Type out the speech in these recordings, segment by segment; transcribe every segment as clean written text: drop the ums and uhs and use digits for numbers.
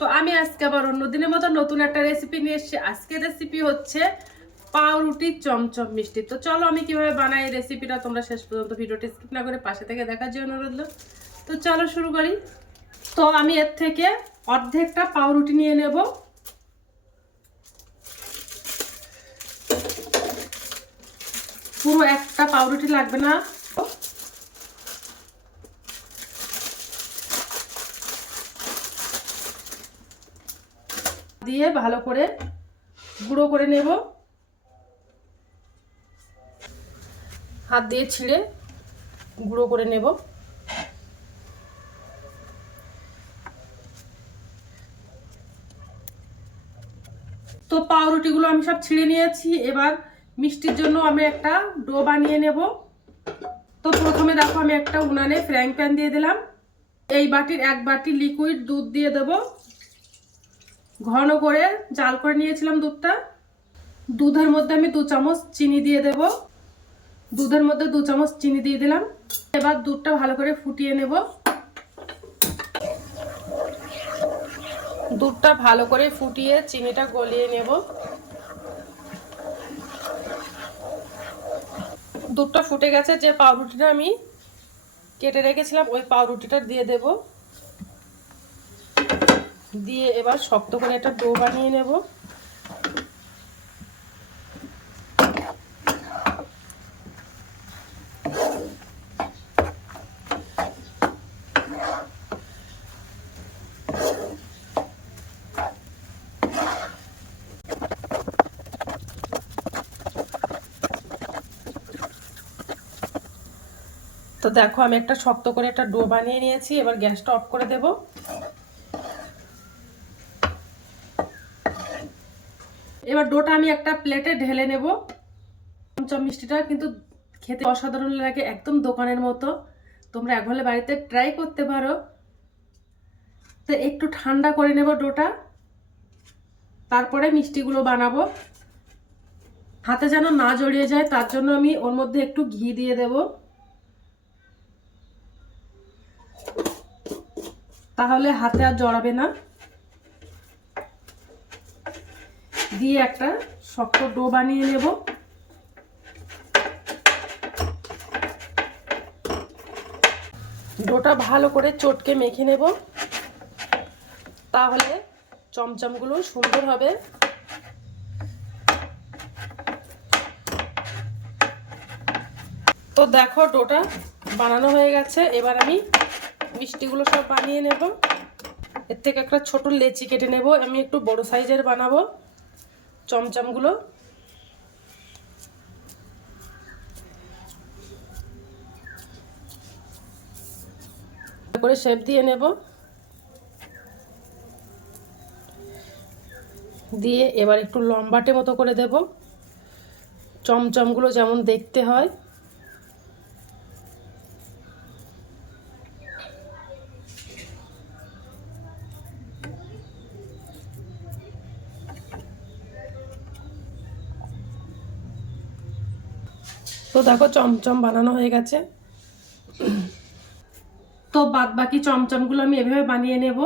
তো আমি আজকে আবার অন্যদিনের মতো নতুন একটা রেসিপি নিয়ে এসেছি। আজকের রেসিপি হচ্ছে পাউরুটি চমচম মিষ্টি। তো চলো আমি কিভাবে বানাই এই রেসিপিটা তোমরা শেষ পর্যন্ত ভিডিওটি স্কিপ না করে পাশে থেকে দেখার জন্য অনুরোধ। তো চলো শুরু করি। তো আমি এর থেকে অর্ধেকটা পাউরুটি নিয়ে নেব। পুরো একটা পাউরুটি লাগবে না। দিয়ে ভালো করে গুঁড়ো করে নেব। হাত দিয়ে ছিঁড়ে গুঁড়ো করে নেব। তো পাউরুটিগুলো আমি সব ছিঁড়ে নিয়েছি। এবার মিষ্টির জন্য আমি একটা ডো বানিয়ে নেব। তো প্রথমে দেখো আমি একটা উনানে ফ্রাইং প্যান দিয়ে দিলাম। এই বাটির 1 বাটি লিকুইড দুধ দিয়ে দেব। ঘন করে জাল করে নিয়েছিলাম দুধটা। দুধের মধ্যে আমি 2 চামচ চিনি দিয়ে দেব। দুধের মধ্যে 2 চামচ চিনি দিয়ে দিলাম। এবার দুধটা ভালো করে ফুটিয়ে নেব। দুধটা ভালো করে ফুটিয়ে চিনিটা গলিয়ে নেব। দুধটা ফুটে গেছে। যে পাউরুটিটা আমি কেটে রেখেছিলাম ওই পাউরুটিটা দিয়ে দেব। দিয়ে এবার শক্ত করে একটা ডো বানিয়ে নেব। তো দেখো আমি একটা শক্ত করে একটা ডো বানিয়ে নিয়েছি। এবার গ্যাসটা অফ করে দেব। এবার ডোটা আমি একটা প্লেটে ঢেলে নেব। চমচম মিষ্টিটা কিন্তু খেতে অসাধারণ লাগে, একদম দোকানের মতো। তোমরা একবার বাড়িতে ট্রাই করতে পারো। তো একটু ঠান্ডা করে নেব ডোটা, তারপরে মিষ্টিগুলো বানাবো। হাতে যেন না জড়িয়ে যায় তার জন্য আমি ওর মধ্যে একটু ঘি দিয়ে দেব। তাহলে হাতে আর জড়াবে না। দিয়ে একটা শক্ত ডো বানিয়ে নেব। ডোটা ভালো করে চটকে মেখে নেব, তাহলে চমচমগুলো সুন্দর হবে। তো দেখো ডোটা বানানো হয়ে গেছে। এবার আমি মিষ্টিগুলো সব বানিয়ে নেব। এর থেকে একটা ছোট লেচি কেটে নেব। আমি একটু বড় সাইজের বানাবো চমচমগুলো। করে শেপ দিয়ে নেব। দিয়ে এবার একটু লম্বাটে মতো করে দেব, চমচমগুলো যেমন দেখতে হয়। তো দেখো চমচম বানানো হয়ে গেছে। তো বাদ বাকি চমচমগুলো আমি এভাবে বানিয়ে নেব।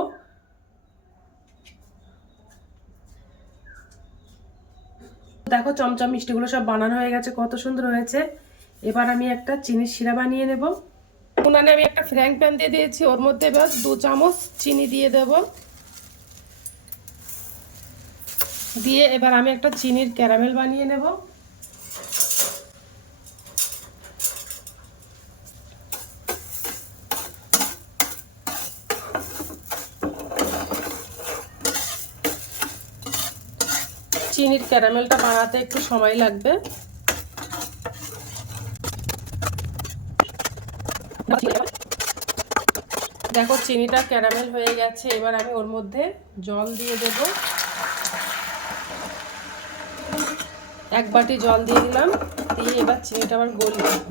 দেখো চমচম মিষ্টিগুলো সব বানানো হয়ে গেছে, কত সুন্দর হয়েছে। এবার আমি একটা চিনির শিরা বানিয়ে নেব। উনানে আমি একটা ফ্রাইং প্যান দিয়ে দিয়েছি। ওর মধ্যে এবার 2 চামচ চিনি দিয়ে দেব। দিয়ে এবার আমি একটা চিনির ক্যারামেল বানিয়ে নেব। চিনির ক্যারামেলটা বানাতে একটু সময় লাগবে। দেখো চিনিটা ক্যারামেল হয়ে গেছে। এবার আমি ওর মধ্যে জল দিয়ে দেব। 1 বাটি জল দিয়ে দিলাম। দিয়ে এবার চিনিটা আবার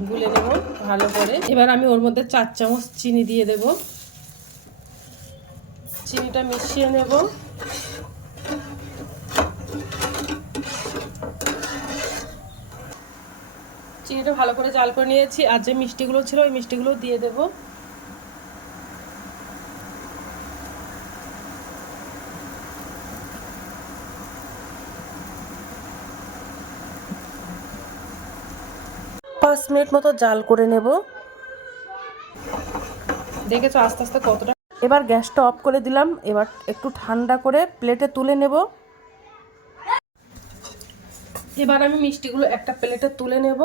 গুলে নেব ভালো করে। এবার আমি ওর মধ্যে 4 চামচ চিনি দিয়ে দেব। চিনিটা মিশিয়ে নেব। চিনিটা ভালো করে জাল করে নিয়েছি। আর যে মিষ্টিগুলো ছিল ওই মিষ্টিগুলো দিয়ে দেব। 5 মিনিট মতো জাল করে নেব। দেখেছো আস্তে আস্তে কতটা। এবার গ্যাসটা অফ করে দিলাম। এবার একটু ঠান্ডা করে প্লেটে তুলে নেব। এবার আমি মিষ্টিগুলো একটা প্লেটে তুলে নেব।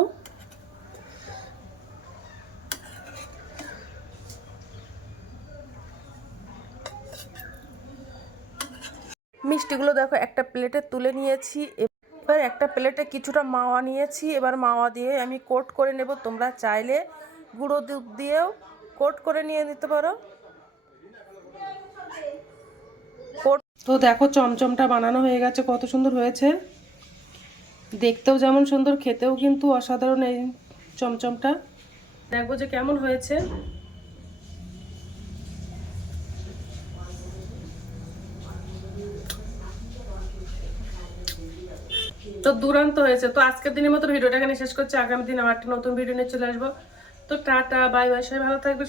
মিষ্টিগুলো দেখো একটা প্লেটে তুলে নিয়েছি। এবার একটা প্লেটে কিছুটা মাওয়া নিয়েছি। এবার মাওয়া দিয়ে আমি কোট করে নেব। তোমরা চাইলে গুঁড়ো দুধ দিয়েও কোট করে নিয়ে নিতে পারো। কোট তো দেখো চমচমটা বানানো হয়ে গেছে, কত সুন্দর হয়েছে। দেখতেও যেমন সুন্দর, খেতেও কিন্তু অসাধারণ এই চমচমটা। দেখবো যে কেমন হয়েছে। তো দুরন্ত হয়েছে। তো আজকের দিনের মতো ভিডিওটা এখানে শেষ করছি। আগামী দিন আবার একটা নতুন ভিডিও নিয়ে চলে আসবো। তো টাটা, বাই বাই, সবাই ভালো থাকবে।